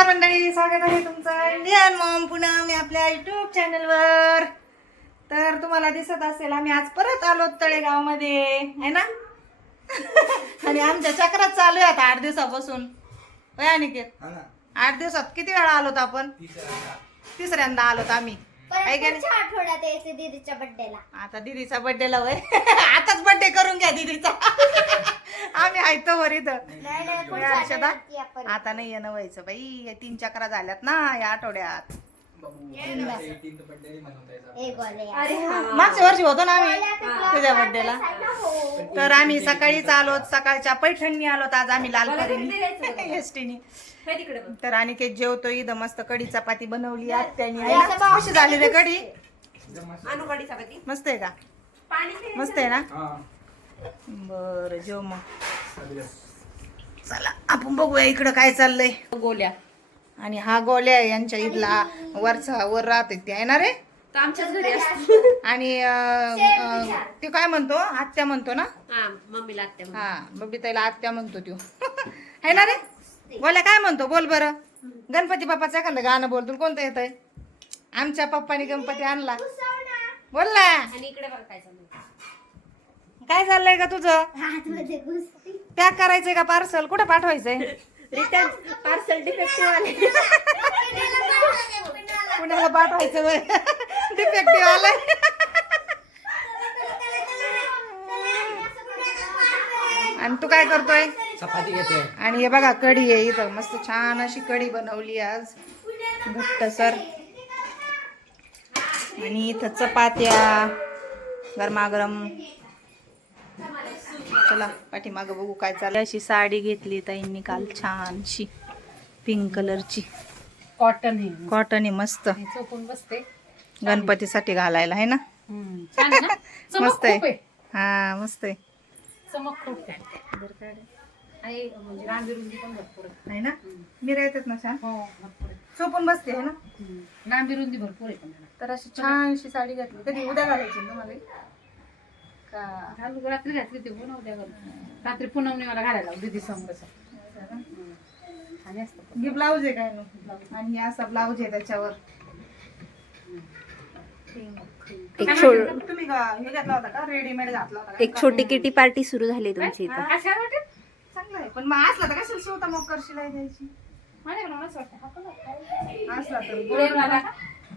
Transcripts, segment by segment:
नमस्कार मंडळी स्वागत आहे तुमचं इंडियन मॉम पुन्हा मी आपल्या युट्यूब चॅनलवर तर तुम्हाला दिसत असेल आम्ही आज परत आलो तळेगावमध्ये है ना? आणि आमच्या चक्रात चालू आहे आता आठ दिवसापासून. होय अनिकेत? आठ दिवसात किती वेळा आलोत आपण? तिसऱ्यांदा आलोत आम्ही. पुढच्या आठवड्यात यायचे दीदीच्या बर्थडेला आता दिदीचा बर्थडे ला वय. आताच बर्थडे करून घ्या दिदीचा. आम्ही आहे वर इथं. नाही नाही होय, पुढच्या हर्षदा? आठवड्यात या परत. आता नाही येणं व्हायचं बाई. या तीन चक्रा झाल्यात ना या आठवड्यात. मागच्या वर्षी होतो ना आम्ही तुझ्या बर्थडेला हो. तर आम्ही सकाळीच आलोत सकाळच्या पैठणी आलोत आज आम्ही लालपरीने एसटीने. तर अनिकेत जेवतो इथं मस्त कढी चपाती बनवली ना? कशी झाली रे कढी. मस्त. आहे का? मस्त आहे ना? बर जेव मग. चला आपण बघूया इकडं काय चाललंय. गोल्या. आणि हा गोल्या आहे यांच्या इथला. वरचा वर राहते ते आहे ना रे? तर आमच्याच घरी असतो आणि अं, ते काय म्हणतो? आत्या म्हणतो ना? हा मम्मीला आत्या म्हणून. हा बबी ताईला आत्या म्हणतो त्यो. है ना रे? बोला काय म्हणतो? बोल बरं. गणपती बाप्पाचं एखादं गाणं बोल. तुला कोणतं येत आहे आमच्या पप्पानी गणपती आणला. बोल ना. आणि इकडे बघ काय चालू आहे. काय चाललंय का तुझं. पॅक करायचंय का पार्सल? कुठं पाठवायचंय? रिटर्न पार्सल डिफेक्टिव्ह आले. पुण्याला पाठवायचं डिफेक्टिव्ह आलंय. आणि तू काय करतोय? चपाती घेतोय आणि हे बघा कढी आहे इथं. मस्त छान अशी कढी बनवली आज. घट्ट सर. आणि इथं चपात्या गरमागरम. चला पाठीमागं बघू काय चालू अशी साडी घेतली ताईंनी काल छानशी पिंक कलरची कॉटन हे. कॉटन आहे मस्त. चोपून बसते. गणपतीसाठी घालायला आहे ना? आहे मस्त आहे. आहे. हा मस्त आहे. चमक खूप आहे. म्हणजे आहे. आहे ना? मिरा येतात ना छान. हो भरपूर आहे. सोपून बसते आहे ना. लांबी रुंदी भरपूर आहे. तर अशी छानशी साडी घातली. कधी उद्या घालायची ना तुम्हाला? का? घालू रात्री घातली ते पुन्हा उद्या घालू. रात्री पुन्हा मला घालायला दिदी समोरचा आणि असतं हे ब्लाऊज आहे काय नो आणि हे असा ब्लाऊज आहे त्याच्यावर. एक छोट? तुम्ही का- हे घातला होता का? रेडीमेड घातला होता? एक छोटी किटी पार्टी सुरू झाली तुमची इथं. वाटेल चांगलं आहे. पण मग असला तर कशाला शिवता मग करशील द्यायची? हा. असला तर?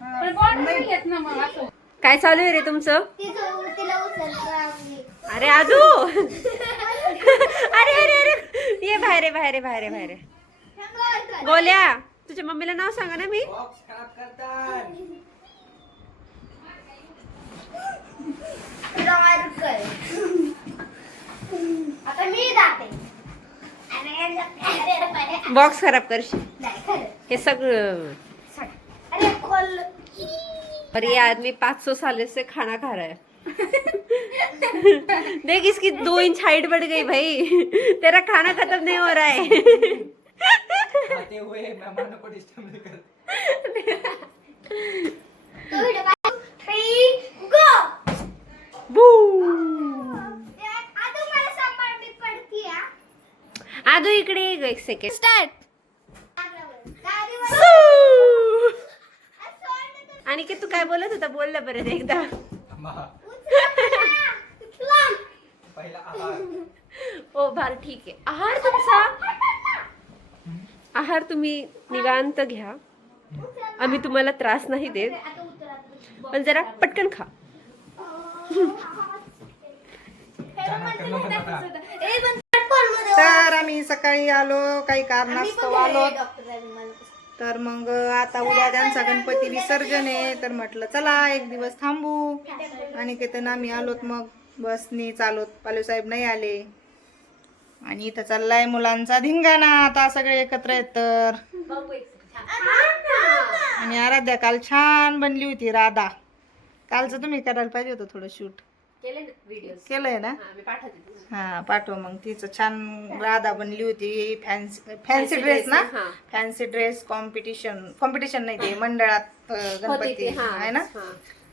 हा. पण येत ना मग असं. काय चालू आहे रे तुमचं. अरे आजू! अरे अरे अरे! ये बाहेर बाहेर बाहेर बाहेर ये. गोल्या तुझ्या मम्मीला नाव सांगा ना मी. बॉक्स खराब करशील. हे सगळं. अरे खोल. और ये आदमी 500 साल से खाना खा रहा है। देख इसकी दो इंच हाइट बढ़ गई भाई। तेरा खाना खत्म नहीं हो रहा है। खाते हुए मेहमानों को डिस्टर्ब नहीं करते। तो पाहू. Three, बू हा. आदू इकडे एक सेकंड स्टार्ट गाडीवर- आणि की तू काय बोलत होता? बोल ना बरं एकदा. ओ भार ठीक आहे. आहार तुमचा? आहार तुम्ही निवांत घ्या. आम्ही तुम्हाला त्रास नाही देत. पण जरा पटकन खा. तर आम्ही सकाळी आलो काही कारणास्तव आलो. तर मग आता उद्या त्यांचा गणपती विसर्जन आहे. तर म्हटलं चला एक दिवस थांबू. आणि केतन आम्ही आलोत मग. बसनी चालोत पालू साहेब नाही आले. आणि इथं चाललाय मुलांचा धिंगाणा. आता सगळे एकत्र आहेत तर. आणि आराध्या काल छान बनली होती राधा. कालचं तुम्ही करायला पाहिजे होतं थोडं शूट. केलंय ना? मी पाठवते तुम्हाला. हा पाठव मग. तिचं छान राधा बनली होती. फॅन्सी फॅन्सी ड्रेस ना? हा. फॅन्सी ड्रेस कॉम्पिटिशन कॉम्पिटिशन नाही ते मंडळात गणपती हा, आहे ना.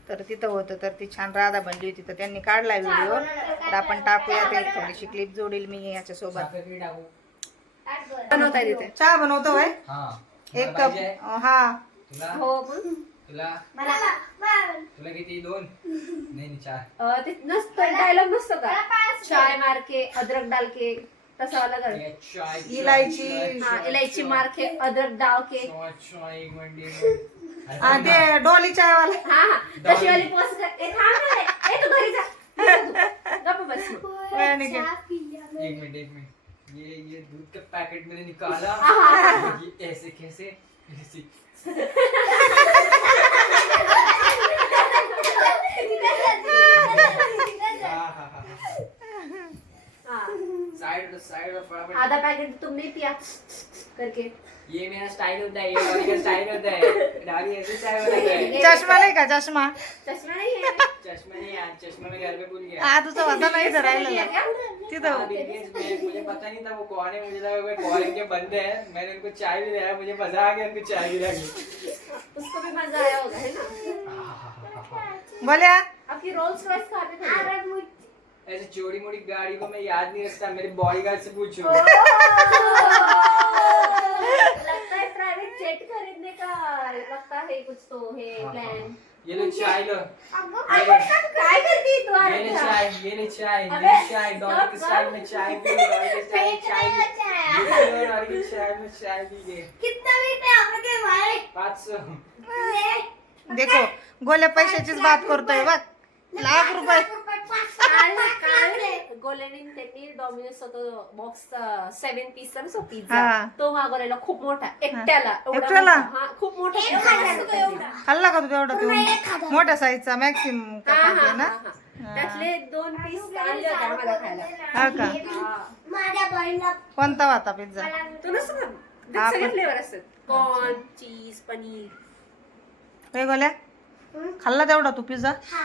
तर तिथं होतं तर ती छान राधा बनली होती. तर त्यांनी काढलाय व्हिडिओ तर आपण टाकूया ते थोडीशी क्लिप जोडील मी याच्या सोबत. बनवताय तिथे. चहा बनवतो हा. एक कप? हा. हो तुला? मला मला तुला किती? दोन? नाही नाही, चार. अं, ते नसतं डायलॉग नसतो का? पाच चाय मारके अदरक डालके तसा वाला कर ये चाय, चाय, इलायची. चाय, हा चाय, इलायची चाय. मारके अदरक डालके. चाय, चाय, एक मिनिट, एक मिनिट. अरे हा, थांब ना. ते चायवाला. हा हा. तशी वाली पोस्ट कर. ए थांब ना रे. ए तू घरी जा. गप्प बस. मग. वय निघेल. एक मिनट एक मिनट. ये ये दूध का पैकेट मैंने निकाला? ये ऐसे कैसे? ऐसे. हाँ, हाँ, हाँ, हाँ। हा. साइड साइड में फटाफट आधा पैकेट तुमने पिया करके ये मेरा स्टाइल होता है ये डॉली का स्टाइल होता है डॉली ऐसे चाय बनाता है चष्मा नाही का चष्मा चष्मा नहीं है चश्मा नहीं यार चश्मा मैं घर पे भूल गया। हा तुझा होता नाही क्या? तिथं हाँ, मुझे पता नहीं था वो कौन है मुझे लगा कोई कॉलेज के बंदे हैं। मैंने उनको चाय भी दिलाया मुझे मज़ा आ गया उनको चाय भी लगी उसको भी मज़ा आया होगा है ना? आपकी रोल्स रॉयस कहाँ पे खड़ी है? ऐसे चोरी मोड़ी गाड़ी को मैं याद नहीं रखता मेरे बॉडीगार्ड से पूछो। लगता है प्राइवेट जेट खरीदने का लगता है कुछ तो है प्लान ये लो चाय लो. काय करती तू ये अरे ले चाय ये ले चाय ये अबे, ले चाय. डॉली के stop स्टाइल कर। में चाय पी लो डॉली के स्टाइल में चाय पी ये लो डॉली के स्टाइल में चाय पी गए कितना मीठा आपके भाई. पाँच. सौ देखो गोल्या पैशाचीच बात करतोय बघ. लाख रुपये. गोल्याने त्यांनी डॉमिनोजचा तो बॉक्स सेवन पीसचा ना पिझ्झा हा. तो मागवलेला खूप मोठा एकट्याला. एकट्याला? मोठा. हा खूप मोठा पिझ्झा असतो. एवढा. खाल्ला का तू तेवढा तू मोठ्या साईजचा मॅक्सिम हा, हा, हा, ना? हा. त्यातले दोन पीस आणले होते आम्हाला खायला. हा का. माझ्या बहिणीला कोणता होता पिझ्झा तो नसतो हा, सगळे पण- फ्लेवर असतात. Corn cheese paneer. होय गोल्या? खाल्ला तेवढा तू पिझ्झा हा.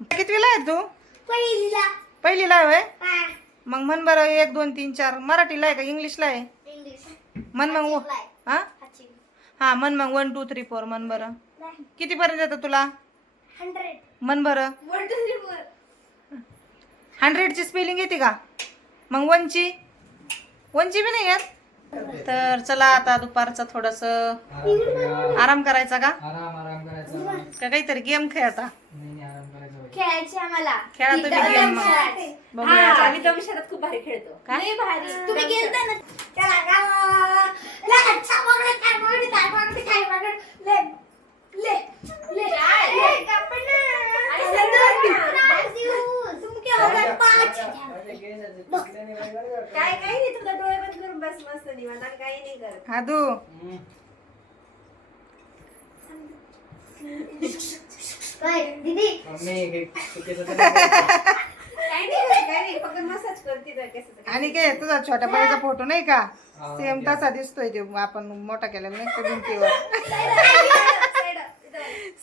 कितवीला आहे तू? पहिलीला. पहिलीला आहे होय? हा. मग म्हण बरं एक दोन तीन चार. मराठीला आहे का? इंग्लिशला आहे? इंग्लिश. म्हण मग व- हा? हाची हा म्हण मग वन टू थ्री फोर म्हण बरं. किती पर्यंत येतं तुला? हंड्रेड. म्हण बरं. One two three four. हंड्रेडची spelling येते का? मग वनची? वनची बी नाही येत? तर चला आता दुपारचा थोडस आराम करूया. आराम करायचा का? आराम आराम करायचा. का काहीतरी गेम खेळता नाही नाही आराम करायचा भाई. खेळायची आम्हाला खेळा तुम्ही गेम मग बघूया हा, आता. आम्ही तर शहरात खूप भारी खेळतो काय भारी तुम्ही गेलता ना चला गावा ले अच्छा पकडे काय ले ले ले ले कपडे तुमके पाच काही नाही तुझा डोळे बंद करून बस मस्त निवांत आणि काही नाही करत हादू हम्म. काय दीदी मम्मी हे- चुकीचं तर नाही बोलत. काही नाही करत, काही नाही फक्त मसाज करते तर केसाचं. आणि काय तुझा छोट्या बाईचा फोटो नाही का? सेम. तसा दिसतोय ते. आपण मोठा केलेला नाही का भिंतीवर.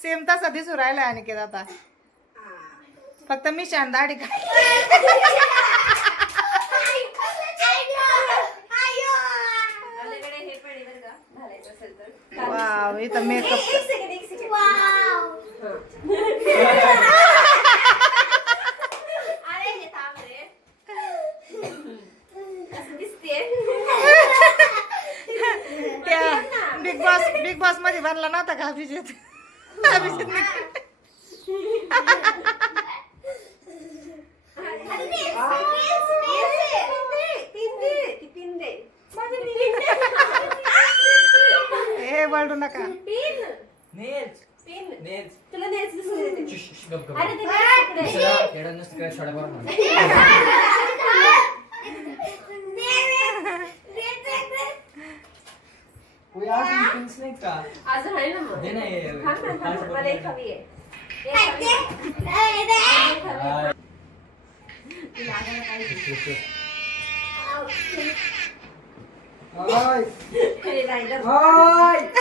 सेम तसा दिसू राहिला आणि आता. हा. फक्त मी शान दाढी का हे का. वाव इथं मेकअप त्या बिग बॉस बिग बॉसमध्ये बनला नव्हता का अभिजित अभिजित हे बळडू नका नेल्स नेल्स तुला न्यायचं दिसून येते. शुश, शुश, गप, गप, अरे गप. ते न्यायचं इकडे. दुसरा येडा नसतं काय, छोडा बरं म्हणा. कोई अजून पिन्स नाहीत का ना मग. ना हे. ना. मला एक हवी आहे.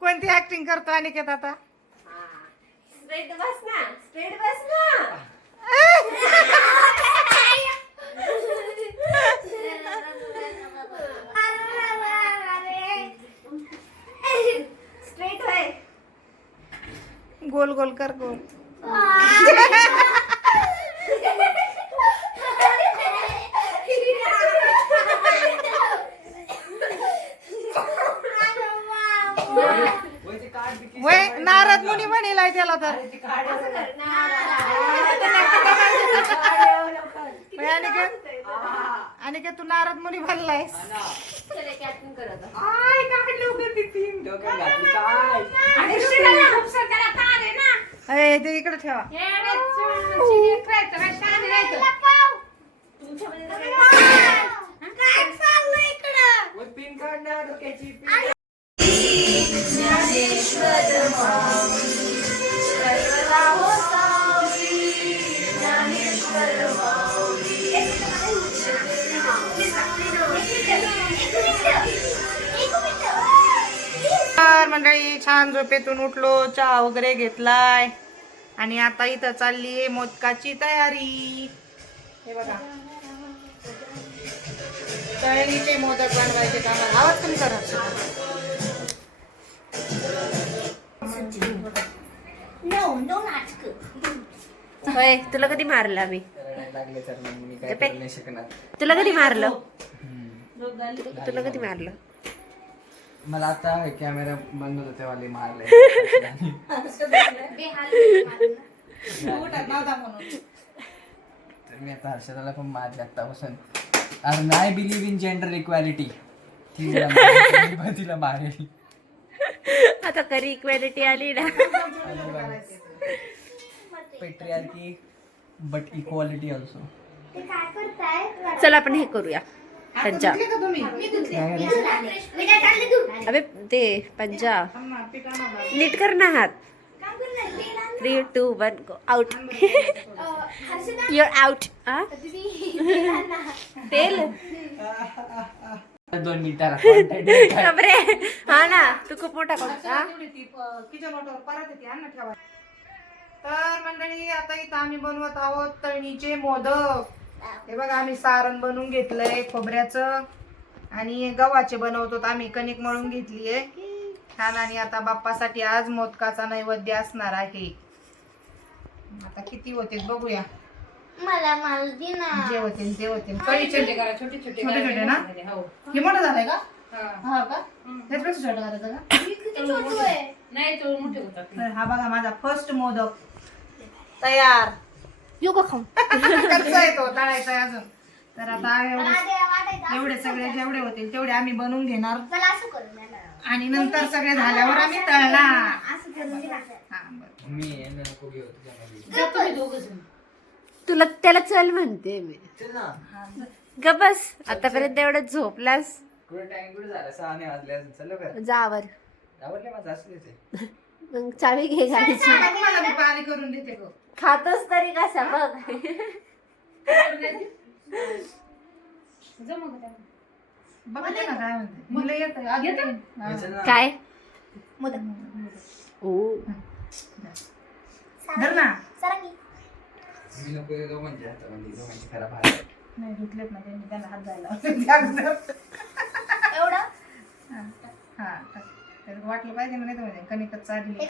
कोणती ऍक्टिंग करतो अनिकेत आता? हा. स्ट्रेट बस ना स्ट्रेट बस ना. गोल गोल कर गोल त्याला तर? अनिकेत अनिकेत तू नारद चला काय अय ते इकडे ठेवा. वो मंडळी छान झोपेतून उठलो चहा वगैरे घेतलाय. आणि आता इथं चालली आहे मोदकाची तयारी. हे बघा. तळणीचे मोदक बनवायचे आवाज पण करा. होय तुला कधी मारलं मी तुला कधी मारलं? तुला कधी मारलं? मला आता कॅमेरा बंद होता तेव्हा लई मारलंय. तर मी आता हर्षदाला पण मारले आतापासून कारण I believe in gender equality ती मारेल, मी तिला मारेल. आता करी इक्वॅलिटी आली ना. पेट्रियार्की बट इक्वालिटी ऑल्सो ते काय करताय चल आपण हे करूया. पंजा अबे ते पंजा. नीट कर ना हात. Three two one go out your out हा तेल आण. ना. तेल? दोन मिनिटाला? खबरे हा ना तू खूप मोठा किचन परत येते. अन्न ठेवा. तर मंडळी आता इथं आम्ही बनवत आहोत तळणीचे मोदक. हे बघा आम्ही सारण बनवून घेतलंय खोबऱ्याचं. आणि गव्हाचे बनवतो आम्ही कणिक मळून घेतलीये. छान आणि आता बाप्पासाठी आज मोदकाचा नैवेद्य असणार आहे. आता किती होते बघूया. मला मला दे ना. जे होते ते होते. कळीचे छोटे करा छोटे छोटे छोटे छोटे ना? हो. हे मोठं झालंय का? हा. हा त्याच्यापेक्षा छोटं करायचं आहे? नाही हा बघा माझा फर्स्ट मोदक. तयार. येऊ का खाऊ कच्चा तो तळायचा आहे अजून. तर आता एवढे सगळे जेवढे होतील तेवढे आम्ही बनवून घेणार. मला असं करून द्या ना. आणि नंतर सगळे झाल्यावर आम्ही तळणार. असं करून दे ना. हा, बरं. मी यांना नको घेऊ तुझ्यामध्ये. जा तुम्ही दोघं जण. तुला त्याला चल म्हणते मी. चल ना. ग बस. आतापर्यंत एवढं झोपलास. कुठे टाइम कुठे झाला? सहा नाही वाजले अजून. चल लवकर. जावर आवडले माझं असलेच आहे मग चावी घे गाडीची. तुम्हाला मी पाणी करून देते गं. खातोस तरी कसा बघ. बघते ना काय म्हणते. मुलं येत. चल ना. काय? ओ. धर ना. सरंगी. मी नको हे दोघांच्या हातामध्ये दोघांची खराब हात नाही धुतलेत ना त्यांनी. त्यांना हात जायला लावले. एवढं? हा, हा टाक. त्याला वाटलं पाहिजे ना नाही तर म्हणजे कणिकच चालली.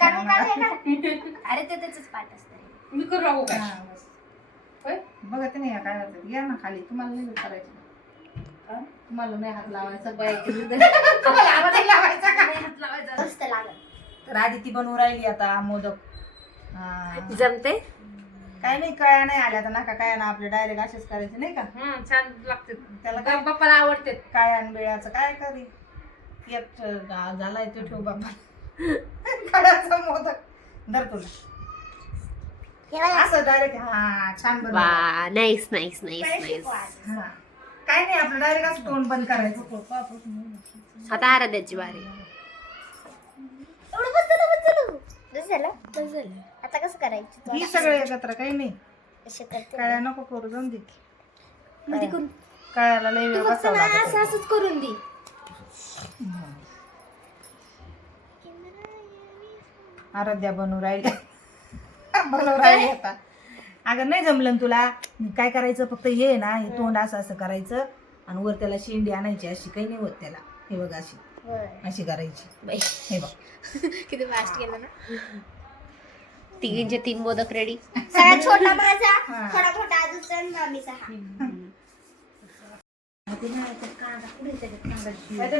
अरे ते त्याच पाठ असतं मी करू लागू काय हा, बस. होय? बघत नाही काय होतं या ना खाली. तुम्हाला नाही करायचं. हा? तुम्हाला नाही हात लावायचा. बाई. तुम्हाला हात नाही लावायचा. का मस्त लागत तर आधी ती बनवून राहिली आता मोदक. हा. जमते काय नाही कळ्या नाही आल्या तर नका काय ना आपले डायरेक्ट असेच करायचे नाही का? हं, छान लागते त्याला काय? बाप्पाला आवडते काळ्या बिळ्याचं काय करी? गा- झालाय तो ठेव बाबा. मोदक. धर तुला. असं डायरेक्ट हा छान. वा नाईस नाईस नाईस नाईस काय नाही आपलं डायरेक्ट असं तोंड बंद करायचं. आता आराध्याची बारी एवढं बस झालं बस झालं बस झालं. बस झालं आता कसं करायचं? ही सगळे एकत्र काही नाही. काळ्या नको करू जाऊन दे. करून काळ्याला लई. असं असंच करून दे. आराध्या बनवू राहिली. बनवू राहिली आता. अगं नाही जमलं ना तुला. काय करायचं? फक्त हे ना हे तोंड असं असं करायचं आणि वर त्याला शेंडी आणायची अशी. काही नाही होत त्याला. हे बघ अशी. अशी करायची. हे बघ. किती फास्ट केलं ना. तिघींचे तीन मोदक रेडी सगळ्यात छोटा माझा हा. थोडा छोटा दुसरा मामीचा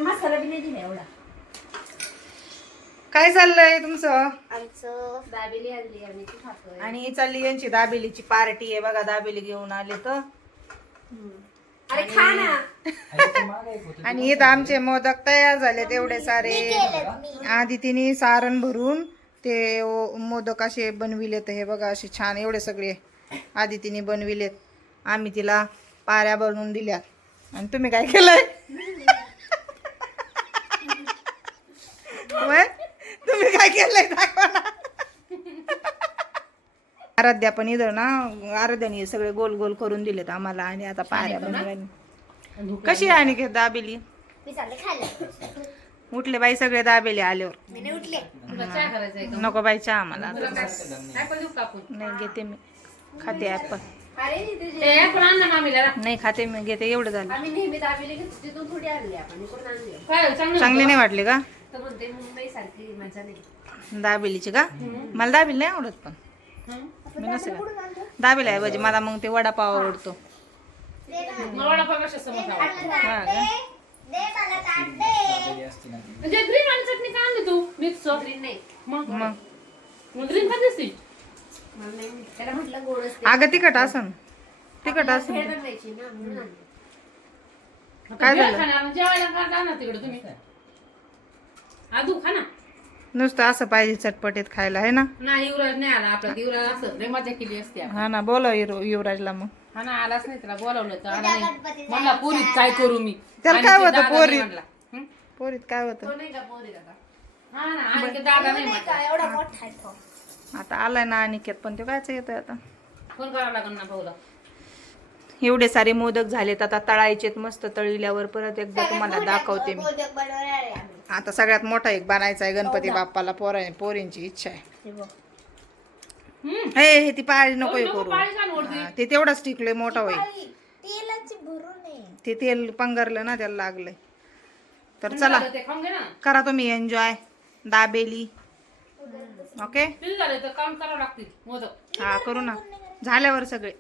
मसाला बी नाही दिला एवढा. काय चाललंय तुमचं? आमचं दाबेली आणली आम्ही ती खातोय. आणि चालली यांची दाबेलीची पार्टी आहे बघा दाबेली घेऊन आले तर. अरे खा ना. आणि इथं आमचे मोदक तयार झाले तेवढे सारे. आधी तिने सारण भरून ते ओ- मोदक असे बनविलेत हे बघा असे छान एवढे सगळे आधी तिने बनविलेत. आम्ही तिला पाऱ्या बनवून दिल्यात. आणि तुम्ही काय केलंय होय? तुम्ही काय केलंय दाखवा ना आराध्या पण इथं ना आराध्याने सगळे गोल गोल करून दिलेत आम्हाला आणि आता पाऱ्या बनवल्या कशी आहे आणि दाबेली? उठले बाई सगळे दाबेले आल्यावर? नको बाई चहा आम्हाला नाही घेते मी. खाते रा. नाही खाते मी घेते. एवढं झालं. आम्ही नेहमी दाबेली घेतो तिथून थोडी आणली आपण इकडून आणली. काय चांगलं नाही वाटले का? तर म्हणते मुंबई सारखी मजा नाही. दाबेलीचे का? मला दाबेली नाही आवडत पण. मी नसेल दाबेली आहे म्हणजे मला मग ते वडापाव आवडतो. दे म्हणजे ग्रीन आणि चटणी का आणली तू? मिक्स ग्रीन नाही. मग मग? मग ग्रीन का दिसती. मला नाही माहिती. त्याला म्हटलं गोड असते. अगं तिखट असन. तिखट असन. काय झालं? जेवायला का तिकडे तुम्ही? आदू खा ना. नुसतं असं पाहिजे चटपटीत खायला आहे ना? नाही युवराज नाही आला. आपला युवराज असं लय मजा केली असते आपण. हा ना बोला युवराजला मग. हा ना आलाच नाही त्याला बोलावलं तर आला नाही म्हणला पुरीत काय करू मी? त्याला आणि काय ते होतं दादा नाही पोरीत? म्हणला. हं? पोरीत काय होतं? तो नाही का पोरी दादा हा ना आणि ते दादा नाही म्हटला. का एवढा मोठा आहे तो. आता आलाय ना अनिकेत पण ते कायच येतोय आता. फोन करावा लागेल ना भाऊला. एवढे सारे मोदक झालेत आता तळायचेत मस्त तळील्यावर परत एकदा तुम्हाला दाखवते मी. मोदक बनवणार आहे आम्ही. आता सगळ्यात मोठा एक बनायचा आहे गणपती बाप्पाला पोरा पोरींची इच्छा आहे. हे. हे ती पाळी नको हे करू? हा, ते तेवढंच टिकलंय मोठा होईल. तेलाची ते तेल पंगरलं ना त्याला लागलंय. तर चला झालं ते खाऊन घे ना. करा तुम्ही एन्जॉय दाबेली. ओके? किती झाले तर काम करावं लागतील. मोदक. हा करू ना. झाल्यावर सगळे.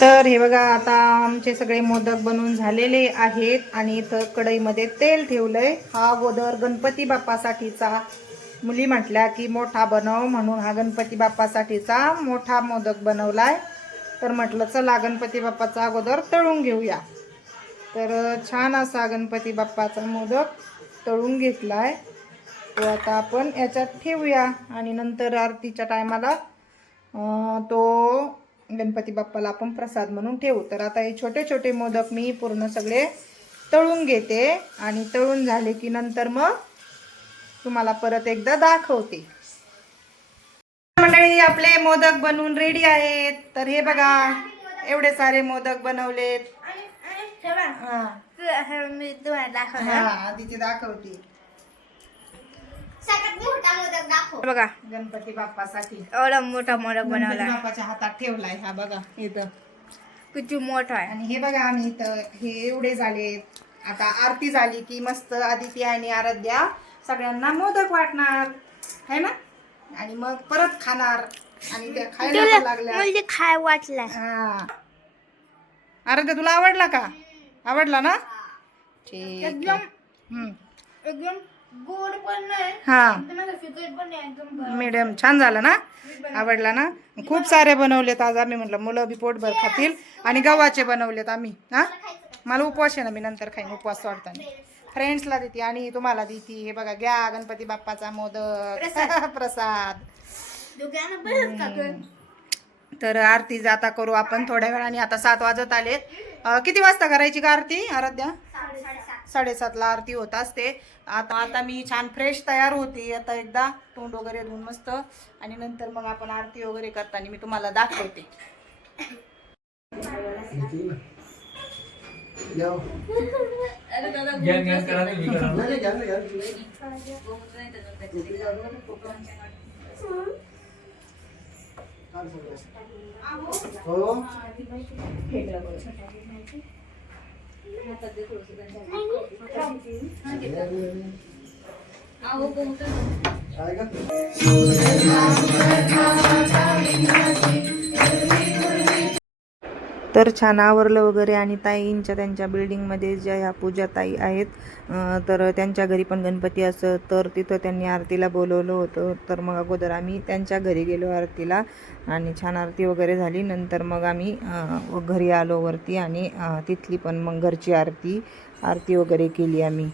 तर हे बघा आता आमचे सगळे मोदक बनवून झालेले आहेत आणि इथं कढईमध्ये तेल ठेवलंय. हा अगोदर गणपती बाप्पासाठीचा मुली म्हटल्या की मोठा बनव म्हणून हा गणपती बाप्पासाठीचा मोठा मोदक बनवलाय. तर म्हटलं चला गणपती बाप्पाचा अगोदर तळून घेऊया. तर छान असा गणपती बाप्पाचा मोदक तळून घेतलाय. तो आता आपण याच्यात ठेवूया आणि नंतर आरतीच्या टायमाला तो गणपती बाप्पाला आपण प्रसाद म्हणून ठेवू. तर आता हे छोटे छोटे मोदक मी पूर्ण सगळे तळून घेते आणि तळून झाले की नंतर मग तुम्हाला परत एकदा दाखवते. मंडळी आपले मोदक बनवून रेडी आहेत. तर हे बघा एवढे सारे मोदक बनवलेत. हा. तू- हे मी तुम्हाला दाखवणार हा आधी ते दाखवते. बघा. गणपती बाप्पासाठी. एवढा मोठा मोदक गणपती बनवला बाप्पाच्या हातात ठेवलाय हा बघा इथं. किती मोठा आहे. आणि हे बघा आम्ही इथं हे एवढे झाले. आता आरती झाली की मस्त आदिती आणि आराध्या सगळ्यांना मोदक वाटणार. है ना? आणि मग परत खाणार. आणि त्या खायला लागल्या. म्हणजे खाय वाटलाय हा. आराध्या तुला आवडला का? आवडला ना? ठीक. हम्म. एकदम गोड पण नाही. हा. मीडियम छान झालं ना? आवडला ना? खूप सारे बनवलेत आज आम्ही म्हटलं मुलं बी पोटभर खातील आणि गव्हाचे बनवलेत आम्ही. हा? मला उपवास आहे ना मी नंतर खाईन उपवास सोडताना. फ्रेंड्सला देते आणि तुम्हाला देते. हे बघा घ्या गणपती बाप्पाचा मोदक. प्रसाद. तर आरती जाता करू आपण थोड्या वेळाने. आता सात वाजत आलेत. किती वाजता करायची का आरती आराध्या? साडेसातला आरती होत असते. आता आता मी छान फ्रेश तयार होते. आता एकदा तोंड वगैरे धुवून मस्त. आणि नंतर मग आपण आरती वगैरे करताना मी तुम्हाला दाखवते. हो. आहो तर छान आवरलं वगैरे आणि ताईंच्या त्यांच्या बिल्डिंगमध्ये ज्या ह्या पूजा ताई आहेत तर त्यांच्या घरी पण गणपती असं तर तिथं त्यांनी आरतीला बोलवलं होतं. तर मग अगोदर आम्ही त्यांच्या घरी गेलो आरतीला आणि छान आरती वगैरे झाली. नंतर मग आम्ही घरी आलो वरती आणि तिथली पण मग घरची आरती आरती वगैरे केली आम्ही.